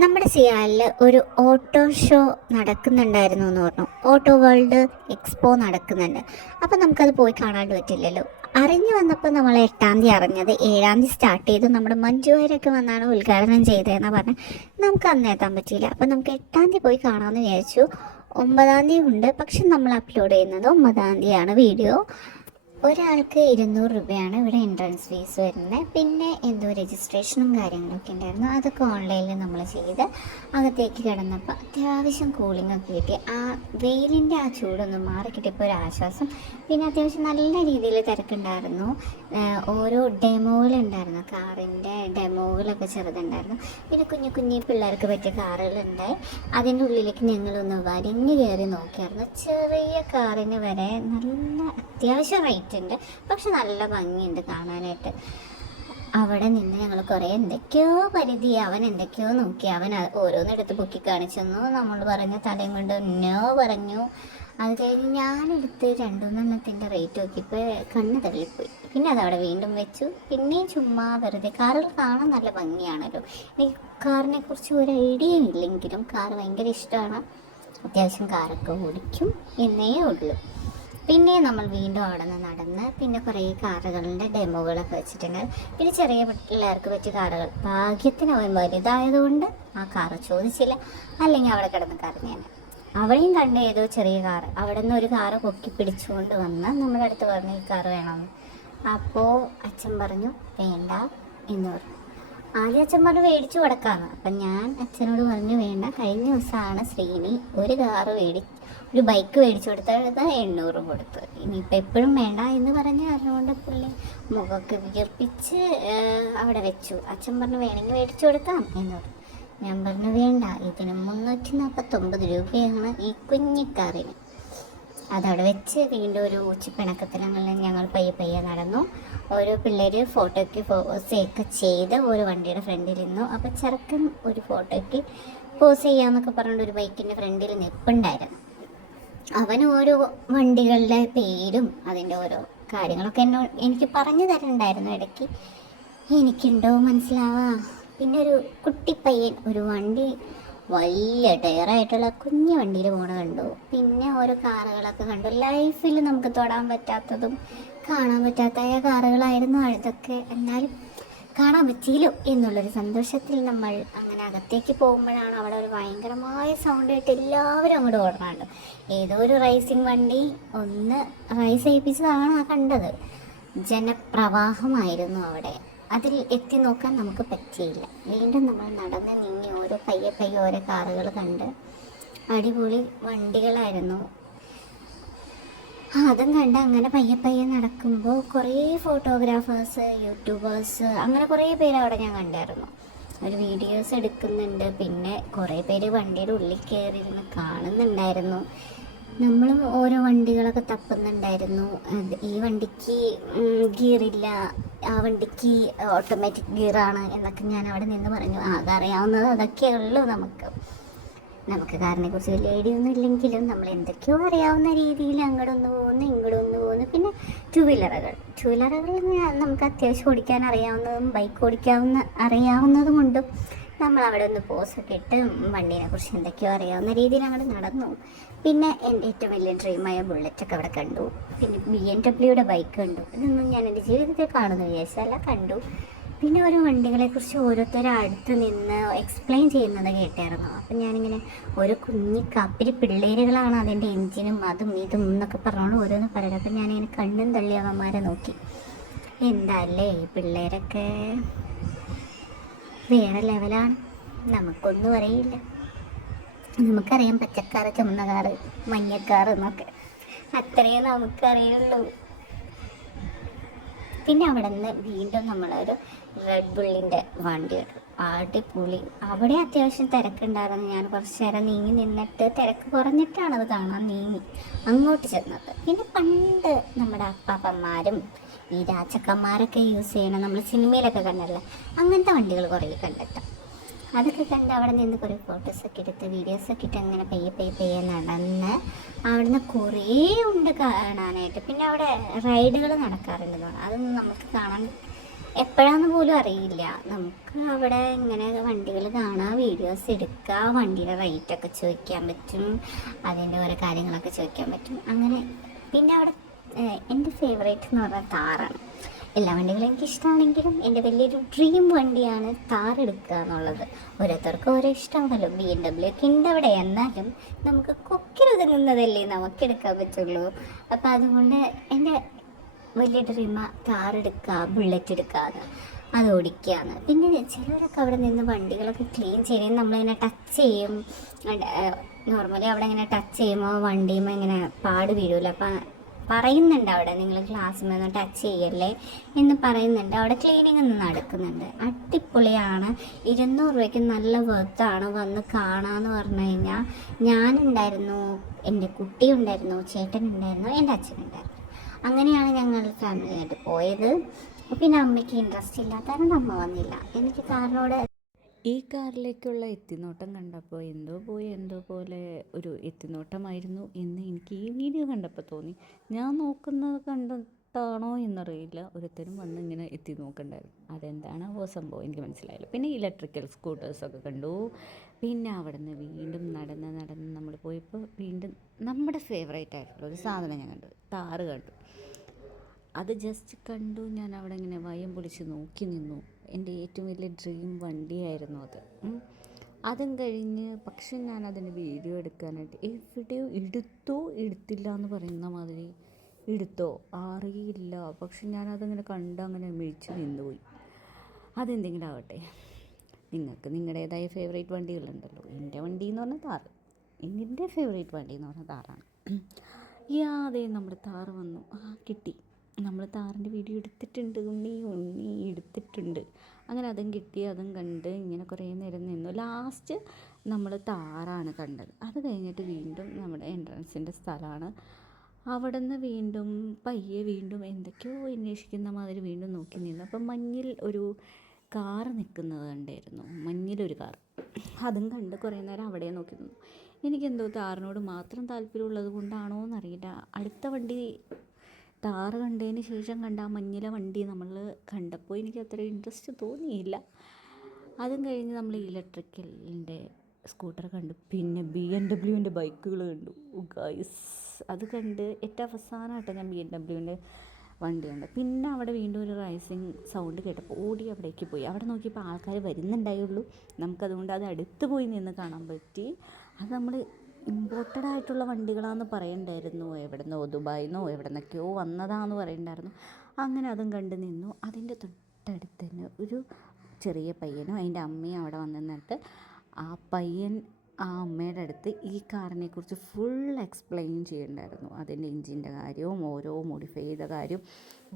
നമ്മുടെ സിയാലിൽ ഒരു auto show നടക്കുന്നുണ്ടായിരുന്നു എന്ന് പറഞ്ഞു. ഓട്ടോ വേൾഡ് എക്സ്പോ നടക്കുന്നുണ്ട്. അപ്പം നമുക്കത് പോയി കാണാണ്ട് പറ്റില്ലല്ലോ. അറിഞ്ഞു വന്നപ്പോൾ നമ്മൾ 8-ാം തീയതി അറിഞ്ഞത്. 7-ാം തീയതി സ്റ്റാർട്ട് ചെയ്തു. നമ്മുടെ മഞ്ജു വാര്യരൊക്കെ വന്നാണ് ഉദ്ഘാടനം ചെയ്തതെന്ന് പറഞ്ഞാൽ നമുക്ക് അന്ന് എത്താൻ പറ്റിയില്ല. അപ്പം നമുക്ക് 8-ാം തീയതി പോയി കാണാമെന്ന് വിചാരിച്ചു. 9-ാം തീയതി ഉണ്ട്, പക്ഷെ നമ്മൾ അപ്ലോഡ് ചെയ്യുന്നത് 9-ാം തീയതിയാണ് വീഡിയോ. ഒരാൾക്ക് 200 രൂപയാണ് ഇവിടെ എൻട്രൻസ് ഫീസ് വരുന്നത്. പിന്നെ എന്തോ രജിസ്ട്രേഷനും കാര്യങ്ങളൊക്കെ ഉണ്ടായിരുന്നു. അതൊക്കെ ഓൺലൈനിൽ നമ്മൾ ചെയ്ത് അകത്തേക്ക് കിടന്നപ്പോൾ അത്യാവശ്യം കൂളിങ്ങൊക്കെ കിട്ടി. ആ വെയിലിൻ്റെ ആ ചൂടൊന്നും മാറി കിട്ടിയപ്പോൾ ഒരു ആശ്വാസം. പിന്നെ അത്യാവശ്യം നല്ല രീതിയിൽ തിരക്കുണ്ടായിരുന്നു. ഓരോ ഡെമോകളുണ്ടായിരുന്നു, കാറിൻ്റെ ഡെമോകളൊക്കെ ചെറുതുണ്ടായിരുന്നു. പിന്നെ കുഞ്ഞു കുഞ്ഞു പിള്ളേർക്ക് പറ്റിയ കാറുകളുണ്ടായി. അതിൻ്റെ ഉള്ളിലേക്ക് ഞങ്ങളൊന്ന് വലിഞ്ഞു കയറി നോക്കിയായിരുന്നു. ചെറിയ കാറിന് വരെ നല്ല അത്യാവശ്യം റേറ്റ് ഉണ്ട്, പക്ഷെ നല്ല ഭംഗിയുണ്ട് കാണാനായിട്ട്. അവിടെ നിന്ന് ഞങ്ങൾ കുറേ എന്തൊക്കെയോ പരിധി, അവൻ എന്തൊക്കെയോ നോക്കി, അവൻ ഓരോന്നെടുത്ത് പൊക്കി കാണിച്ചു തന്നു. നമ്മൾ പറഞ്ഞ തലയും കൊണ്ട് നോ പറഞ്ഞു. അത് കഴിഞ്ഞ് ഞാനെടുത്ത് 2-3 റേറ്റ് നോക്കിയപ്പോൾ കണ്ണ് തള്ളിപ്പോയി. പിന്നെ അതവിടെ വീണ്ടും വെച്ചു. പിന്നെയും ചുമ്മാ വെറുതെ. കാറുകൾ കാണാൻ നല്ല ഭംഗിയാണല്ലോ. എനിക്ക് കാറിനെ കുറിച്ച് ഒരു ഐഡിയയും ഇല്ലെങ്കിലും കാർ ഭയങ്കര ഇഷ്ടമാണ്. അത്യാവശ്യം കാറൊക്കെ ഓടിക്കും എന്നേ ഉള്ളൂ. പിന്നെ നമ്മൾ വീണ്ടും അവിടെ നിന്ന് നടന്ന് പിന്നെ കുറേ കാറുകളുടെ ഡെമോകളൊക്കെ വെച്ചിട്ടുണ്ട്. പിന്നെ ചെറിയ പിള്ളേർക്ക് പറ്റിയ കാറുകൾ. ഭാഗ്യത്തിന് അവൻ വലുതായതുകൊണ്ട് ആ കാറ് ചോദിച്ചില്ല, അല്ലെങ്കിൽ അവിടെ കിടന്ന് കരഞ്ഞാണ്. അവിടെയും കണ്ട് ഏതോ ചെറിയ കാറ്. അവിടെ നിന്ന് ഒരു കാറ് പൊക്കി പിടിച്ചുകൊണ്ട് വന്ന് നമ്മുടെ അടുത്ത് പറഞ്ഞു ഈ കാറ് വേണമെന്ന്. അപ്പോൾ അച്ഛൻ പറഞ്ഞു വേണ്ട എന്ന് പറഞ്ഞു. ആദ്യം അച്ഛൻ പറഞ്ഞു മേടിച്ചു കൊടുക്കാമെന്ന്. അപ്പം ഞാൻ അച്ഛനോട് പറഞ്ഞു വേണ്ട, കഴിഞ്ഞ ദിവസമാണ് ശ്രീനി ഒരു ബൈക്ക് മേടിച്ചു കൊടുത്തത് 800 കൊടുത്തു. ഇനിയിപ്പോൾ എപ്പോഴും വേണ്ട എന്ന് പറഞ്ഞ് അതുകൊണ്ട് പുള്ളി മുഖമൊക്കെ വിയർപ്പിച്ച് അവിടെ വെച്ചു. അച്ഛൻ പറഞ്ഞു വേണമെങ്കിൽ മേടിച്ചു കൊടുക്കാം എന്ന് പറഞ്ഞു. ഞാൻ പറഞ്ഞു വേണ്ട, ഇതിന് 349 രൂപയാണ് ഈ കുഞ്ഞിക്കാറിന്. അതവിടെ വെച്ച് വീണ്ടും ഒരു ഉച്ചിപ്പിണക്കത്തിലങ്ങളിൽ ഞങ്ങൾ പയ്യെ നടന്നു. ഓരോ പിള്ളേർ ഫോട്ടോയ്ക്ക് പോസൊക്കെ ചെയ്ത് ഒരു വണ്ടിയുടെ ഫ്രണ്ടിൽ നിന്നു. അപ്പോൾ ചെറുക്കൻ ഒരു ഫോട്ടോയ്ക്ക് പോസ് ചെയ്യാമെന്നൊക്കെ പറഞ്ഞുകൊണ്ട് ഒരു ബൈക്കിൻ്റെ ഫ്രണ്ടിൽ നിൽപ്പുണ്ടായിരുന്നു. അവൻ ഓരോ വണ്ടികളുടെ പേരും അതിൻ്റെ ഓരോ കാര്യങ്ങളൊക്കെ എനിക്ക് പറഞ്ഞു തരുന്നുണ്ടായിരുന്നു ഇടയ്ക്ക്. എനിക്കുണ്ടോ മനസ്സിലാവാ. പിന്നെ ഒരു കുട്ടിപ്പയ്യൻ ഒരു വണ്ടി, വലിയ ടയറായിട്ടുള്ള കുഞ്ഞു വണ്ടിയിൽ പോണ കണ്ടു. പിന്നെ ഓരോ കാറുകളൊക്കെ കണ്ടു. ലൈഫിൽ നമുക്ക് തൊടാൻ പറ്റാത്തതും കാണാൻ പറ്റാത്ത കാറുകളായിരുന്നു അതൊക്കെ. എന്നാലും കാണാൻ പറ്റിയില്ലോ എന്നുള്ളൊരു സന്തോഷത്തിൽ നമ്മൾ അങ്ങനെ അകത്തേക്ക് പോകുമ്പോഴാണ് അവിടെ ഒരു ഭയങ്കരമായ സൗണ്ട് ആയിട്ട് എല്ലാവരും അങ്ങോട്ട് ഓടണുണ്ട്. ഏതോ ഒരു റൈസിങ് വണ്ടി ഒന്ന് റൈസ് ചെയ്യിപ്പിച്ചതാണ് ആ കണ്ടത്. ജനപ്രവാഹമായിരുന്നു അവിടെ. അതിൽ എത്തി നോക്കാൻ നമുക്ക് പറ്റിയില്ല. വീണ്ടും നമ്മൾ നടന്ന് നീങ്ങി ഓരോ പയ്യെ ഓരോ കാറുകൾ കണ്ട് അടിപൊളി വണ്ടികളായിരുന്നു. അതും കണ്ട് അങ്ങനെ പയ്യെ നടക്കുമ്പോൾ കുറേ ഫോട്ടോഗ്രാഫേഴ്സ്, യൂട്യൂബേഴ്സ്, അങ്ങനെ കുറേ പേര് അവിടെ ഞാൻ കണ്ടായിരുന്നു. അവർ വീഡിയോസ് എടുക്കുന്നുണ്ട്. പിന്നെ കുറേ പേര് വണ്ടിയുടെ ഉള്ളിൽ കയറിയിരുന്ന് കാണുന്നുണ്ടായിരുന്നു. നമ്മളും ഓരോ വണ്ടികളൊക്കെ തപ്പുന്നുണ്ടായിരുന്നു. ഈ വണ്ടിക്ക് ഗിയറില്ല, ആ വണ്ടിക്ക് ഓട്ടോമാറ്റിക് ഗിയറാണ് എന്നൊക്കെ ഞാൻ അവിടെ നിന്ന് പറഞ്ഞു. ആകെ അറിയാവുന്നത് അതൊക്കെ ഉള്ളൂ. നമുക്ക് കാറിനെ കുറിച്ച് വലിയ ഐഡിയൊന്നും ഇല്ലെങ്കിലും നമ്മൾ എന്തൊക്കെയോ അറിയാവുന്ന രീതിയിൽ അങ്ങോട്ടൊന്ന് പോകുന്നു. പിന്നെ ടു വീലറുകൾ നമുക്ക് അത്യാവശ്യം ഓടിക്കാൻ അറിയാവുന്നതും ബൈക്ക് അറിയാവുന്നതും കൊണ്ടും നമ്മൾ അവിടെ ഒന്ന് പോസൊക്കെ ഇട്ട് വണ്ടീനെ കുറിച്ച് എന്തൊക്കെയോ അറിയാവുന്ന രീതിയിൽ അങ്ങോട്ട് നടന്നു. പിന്നെ എൻ്റെ ഏറ്റവും വലിയ ഡ്രീമായ ബുള്ളറ്റൊക്കെ അവിടെ കണ്ടു. പിന്നെ BMW ബൈക്ക് കണ്ടു. ഇതൊന്നും ഞാൻ എൻ്റെ ജീവിതത്തിൽ കാണുന്നു വിചാരിച്ചല്ല, കണ്ടു. പിന്നെ ഓരോ വണ്ടികളെക്കുറിച്ച് ഓരോരുത്തരും അടുത്ത് നിന്ന് എക്സ്പ്ലെയിൻ ചെയ്യുന്നത് കേട്ടായിരുന്നു. അപ്പം ഞാനിങ്ങനെ ഓരോ കുഞ്ഞി കപ്പിരി പിള്ളേരുകളാണ് അതിൻ്റെ എൻജിനും അതും ഇതും എന്നൊക്കെ പറഞ്ഞുകൊണ്ട് ഓരോന്ന് പറയുന്നത്. അപ്പം ഞാനിങ്ങനെ കണ്ണും തള്ളി അവന്മാരെ നോക്കി. എന്താല്ലേ ഈ പിള്ളേരൊക്കെ വേറെ ലെവലാണ്. നമുക്കൊന്നും അറിയില്ല. നമുക്കറിയാം പച്ചക്കാറ്, ചുമന്ന കാറ്, മഞ്ഞക്കാറ് എന്നൊക്കെ, അത്രയേ നമുക്കറിയുള്ളൂ. പിന്നെ അവിടെ നിന്ന് വീണ്ടും നമ്മളൊരു റെഡ് ബുള്ളിൻ്റെ വണ്ടി എടുത്തു. അടിപൊളി. അവിടെ അത്യാവശ്യം തിരക്കുണ്ടായിരുന്നു. ഞാൻ കുറച്ച് നേരം നീങ്ങി നിന്നിട്ട് തിരക്ക് കുറഞ്ഞിട്ടാണത് കാണാൻ അങ്ങോട്ട് ചെന്നത്. പിന്നെ പണ്ട് നമ്മുടെ അപ്പാപ്പന്മാരും ഈ രാജക്കന്മാരൊക്കെ യൂസ് ചെയ്യണം, നമ്മൾ സിനിമയിലൊക്കെ കണ്ടല്ലേ, അങ്ങനത്തെ വണ്ടികൾ കുറേ കണ്ടിട്ട് അതൊക്കെ കണ്ട് അവിടെ നിന്ന് കുറേ ഫോട്ടോസൊക്കെ എടുത്ത് വീഡിയോസൊക്കെ ഇട്ട് അങ്ങനെ പയ്യെ നടന്ന് അവിടുന്ന് കുറേ ഉണ്ട് കാണാനായിട്ട്. പിന്നെ അവിടെ റൈഡുകൾ നടക്കാറുണ്ടെന്ന്. അതൊന്നും നമുക്ക് കാണാൻ എപ്പോഴാന്ന് പോലും അറിയില്ല. നമുക്ക് അവിടെ ഇങ്ങനെ വണ്ടികൾ കാണാം, വീഡിയോസ് എടുക്കുക, വണ്ടിയുടെ റേറ്റൊക്കെ ചോദിക്കാൻ പറ്റും, അതിൻ്റെ ഓരോ കാര്യങ്ങളൊക്കെ ചോദിക്കാൻ പറ്റും. അങ്ങനെ പിന്നെ അവിടെ എൻ്റെ ഫേവറേറ്റ് എന്ന് പറഞ്ഞാൽ താറാണ്. എല്ലാ വണ്ടികളും എനിക്കിഷ്ടമാണെങ്കിലും എൻ്റെ വലിയൊരു ഡ്രീം വണ്ടിയാണ് താർ എടുക്കുക എന്നുള്ളത്. ഓരോരുത്തർക്കും ഓരോ ഇഷ്ടമാണല്ലോ. BMW ഒക്കെ ഉണ്ട് അവിടെ, എന്നാലും നമുക്ക് കൊക്കിലൊതുങ്ങുന്നതല്ലേ നമുക്കെടുക്കാൻ പറ്റുള്ളൂ. അപ്പം അതുകൊണ്ട് എൻ്റെ വലിയ ഡ്രീമ കാർ എടുക്കുക, ബുള്ളറ്റ് എടുക്കുക, അത് ഓടിക്കുകയാണ്. പിന്നെ ചിലരൊക്കെ അവിടെ നിന്ന് വണ്ടികളൊക്കെ ക്ലീൻ ചെയ്യും, നമ്മളിങ്ങനെ ടച്ച് ചെയ്യും. നോർമലി അവിടെ ഇങ്ങനെ ടച്ച് ചെയ്യുമ്പോൾ വണ്ടിയുമ്പോൾ ഇങ്ങനെ പാട് വീഴൂല. അപ്പം പറയുന്നുണ്ട് അവിടെ, നിങ്ങൾ ഗ്ലാസ്സിൽ ടച്ച് ചെയ്യല്ലേ എന്ന് പറയുന്നുണ്ട്. അവിടെ ക്ലീനിങ് ഒന്ന് നടക്കുന്നുണ്ട്. അടിപൊളിയാണ്. 200 രൂപയ്ക്ക് നല്ല വെർത്താണ് വന്ന് കാണാമെന്ന് പറഞ്ഞു കഴിഞ്ഞാൽ. ഞാനുണ്ടായിരുന്നു, എൻ്റെ കുട്ടി ഉണ്ടായിരുന്നു, ചേട്ടനുണ്ടായിരുന്നു, എൻ്റെ അച്ഛനുണ്ടായിരുന്നു. അങ്ങനെയാണ് ഞങ്ങൾ ഫാമിലിയായിട്ട് പോയത്. പിന്നെ അമ്മയ്ക്ക് ഇൻട്രസ്റ്റ് ഇല്ലാത്തതാണ് അമ്മ വന്നില്ല. എനിക്ക് കാറിനോട് ഈ കാറിലേക്കുള്ള എത്തിനോട്ടം കണ്ടപ്പോൾ എന്തോ പോലെ ഒരു എത്തിനോട്ടമായിരുന്നു എന്ന് എനിക്ക് ഈ വീഡിയോ കണ്ടപ്പോൾ തോന്നി. ഞാൻ നോക്കുന്നത് കണ്ടിട്ടാണോ എന്നറിയില്ല, ഒരുത്തരും വന്ന് ഇങ്ങനെ എത്തി നോക്കണ്ടായിരുന്നു. അതെന്താണോ സംഭവം എനിക്ക് മനസ്സിലായില്ല. പിന്നെ ഇലക്ട്രിക്കൽ സ്കൂട്ടേഴ്സൊക്കെ കണ്ടു. പിന്നെ അവിടെ നിന്ന് വീണ്ടും നടന്ന് നമ്മൾ പോയപ്പോൾ വീണ്ടും നമ്മുടെ ഫേവറേറ്റ് ആയിട്ടുള്ള ഒരു സാധനം ഞാൻ കണ്ടു, താറ് കണ്ടു. അത് ജസ്റ്റ് കണ്ടു, ഞാൻ അവിടെ ഇങ്ങനെ വയം പൊളിച്ച് നോക്കി നിന്നു. എൻ്റെ ഏറ്റവും വലിയ ഡ്രീം വണ്ടിയായിരുന്നു അത്. അതും കഴിഞ്ഞ് പക്ഷെ ഞാൻ അതിന് വീഡിയോ എടുക്കാനായിട്ട് എവിടെയോ എടുത്തില്ല എന്ന് പറയുന്ന മാതിരി എടുത്തോ അറിയില്ല. പക്ഷെ ഞാനതങ്ങനെ കണ്ട് അങ്ങനെ മിഴിച്ച് നിന്നുപോയി. അതെന്തെങ്കിലും ആവട്ടെ, നിങ്ങൾക്ക് നിങ്ങളുടേതായ ഫേവറേറ്റ് വണ്ടികളുണ്ടല്ലോ. എൻ്റെ വണ്ടി എന്ന് പറഞ്ഞാൽ താറ്, എൻ്റെ ഫേവറേറ്റ് വണ്ടി എന്ന് പറഞ്ഞാൽ താറാണ്. അതെ നമ്മുടെ താറ് വന്നു, കിട്ടി. നമ്മൾ താറിൻ്റെ വീഡിയോ എടുത്തിട്ടുണ്ട്, ഉണ്ണി എടുത്തിട്ടുണ്ട്. അങ്ങനെ അതും കിട്ടി, അതും കണ്ട് ഇങ്ങനെ കുറേ നേരം നിന്നു. ലാസ്റ്റ് നമ്മൾ താറാണ് കണ്ടത്. അത് കഴിഞ്ഞിട്ട് വീണ്ടും നമ്മുടെ എൻട്രൻസിൻ്റെ സ്ഥലമാണ്. അവിടെ നിന്ന് വീണ്ടും പയ്യെ വീണ്ടും എന്തൊക്കെയോ അന്വേഷിക്കുന്ന മാതിരി വീണ്ടും നോക്കി നിന്നു. അപ്പം മഞ്ഞിൽ ഒരു കാറ് നിൽക്കുന്നത് കണ്ടായിരുന്നു, മഞ്ഞിലൊരു കാർ. അതും കണ്ട് കുറേ നേരം അവിടെ നോക്കി നിന്നു. എനിക്കെന്തോ താറിനോട് മാത്രം താല്പര്യമുള്ളത് കൊണ്ടാണോ എന്നറിയില്ല, അടുത്ത വണ്ടി താറ് കണ്ടതിന് ശേഷം കണ്ട ആ മഞ്ഞിലെ വണ്ടി നമ്മൾ കണ്ടപ്പോൾ എനിക്ക് അത്ര ഇൻട്രസ്റ്റ് തോന്നിയില്ല. അതും കഴിഞ്ഞ് നമ്മൾ ഇലക്ട്രിക്കലിൻ്റെ സ്കൂട്ടർ കണ്ടു. പിന്നെ BMW ബൈക്കുകൾ കണ്ടു. ഗൈസ്, അത് കണ്ട് ഏറ്റവും അവസാനമായിട്ട് ഞാൻ BMW വണ്ടി കണ്ടു. പിന്നെ അവിടെ വീണ്ടും ഒരു റൈസിങ് സൗണ്ട് കേട്ടപ്പോൾ ഓടി അവിടേക്ക് പോയി. അവിടെ നോക്കിയപ്പോൾ ആൾക്കാർ വരുന്നുണ്ടായുള്ളൂ. നമുക്കതുകൊണ്ട് അത് അടുത്ത് പോയി നിന്ന് കാണാൻ പറ്റി. അത് നമ്മൾ ഇമ്പോർട്ടഡ് ആയിട്ടുള്ള വണ്ടികളാണെന്ന് പറയണ്ടായിരുന്നു. എവിടുന്നോ ദുബായിന്നോ എവിടെ നിന്നൊക്കെയോ വന്നതാണെന്ന് പറയണ്ടായിരുന്നു. അങ്ങനെ അതും കണ്ട് നിന്നു. അതിൻ്റെ തൊട്ടടുത്ത് തന്നെ ഒരു ചെറിയ പയ്യനും അതിൻ്റെ അമ്മയും അവിടെ വന്ന് നിന്നിട്ട് ആ പയ്യൻ ആ അമ്മയുടെ അടുത്ത് ഈ കാറിനെക്കുറിച്ച് ഫുൾ എക്സ്പ്ലെയിൻ ചെയ്യണ്ടായിരുന്നു. അതിൻ്റെ എൻജിൻ്റെ കാര്യവും ഓരോ മോഡിഫൈ ചെയ്ത കാര്യവും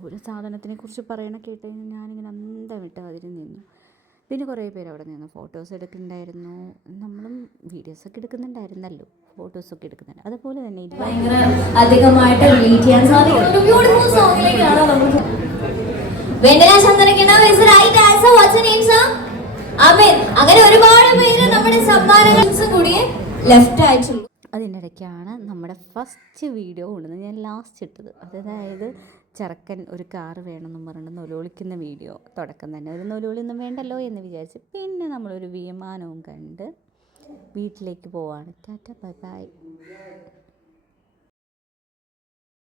ഓരോ സാധനത്തിനെക്കുറിച്ച് പറയണ കേട്ട് കഴിഞ്ഞാൽ ഞാനിങ്ങനെ അന്തം വിട്ട് അതിൽ നിന്നു. പിന്നെ കുറേ പേര് അവിടെ നിന്ന് ഫോട്ടോസ് എടുക്കുന്നുണ്ടായിരുന്നു. നമ്മളും വീഡിയോസൊക്കെ എടുക്കുന്നുണ്ടായിരുന്നല്ലോ, ഫോട്ടോസൊക്കെ എടുക്കുന്നുണ്ട്. അതുപോലെ തന്നെ ഭയങ്കര അധികമായിട്ട് റിലേറ്റ് ചെയ്യാൻ സാധിക്കുന്ന ഒരു ബ്യൂട്ടിഫുൾ സോങ്ങിലേക്കാണ് നമ്മൾ. വെണ്ണില ചന്ദ്രകിണ is the right answer. What's the name, sir? ആമേൻ. അങ്ങനെ ഒരുപാട് പേര് നമ്മുടെ സമ്മാനങ്ങൾ കൂടി ലെഫ്റ്റ് ആയിട്ടുള്ളൂ. അതിൻ്റെ ഇടയ്ക്കാണ് നമ്മുടെ ഫസ്റ്റ് വീഡിയോ കൊണ്ടുവന്ന് ഞാൻ ലാസ്റ്റ് ഇട്ടത്. അതായത് ചെറുക്കൻ ഒരു കാറ് വേണമെന്നും പറഞ്ഞിട്ട് നൊലോളിക്കുന്ന വീഡിയോ. തുടക്കം തന്നെ ഒരു നൊലോളിയൊന്നും വേണ്ടല്ലോ എന്ന് വിചാരിച്ച് പിന്നെ നമ്മളൊരു വിമാനവും കണ്ട് വീട്ടിലേക്ക് പോവാണ്. Tata bye bye.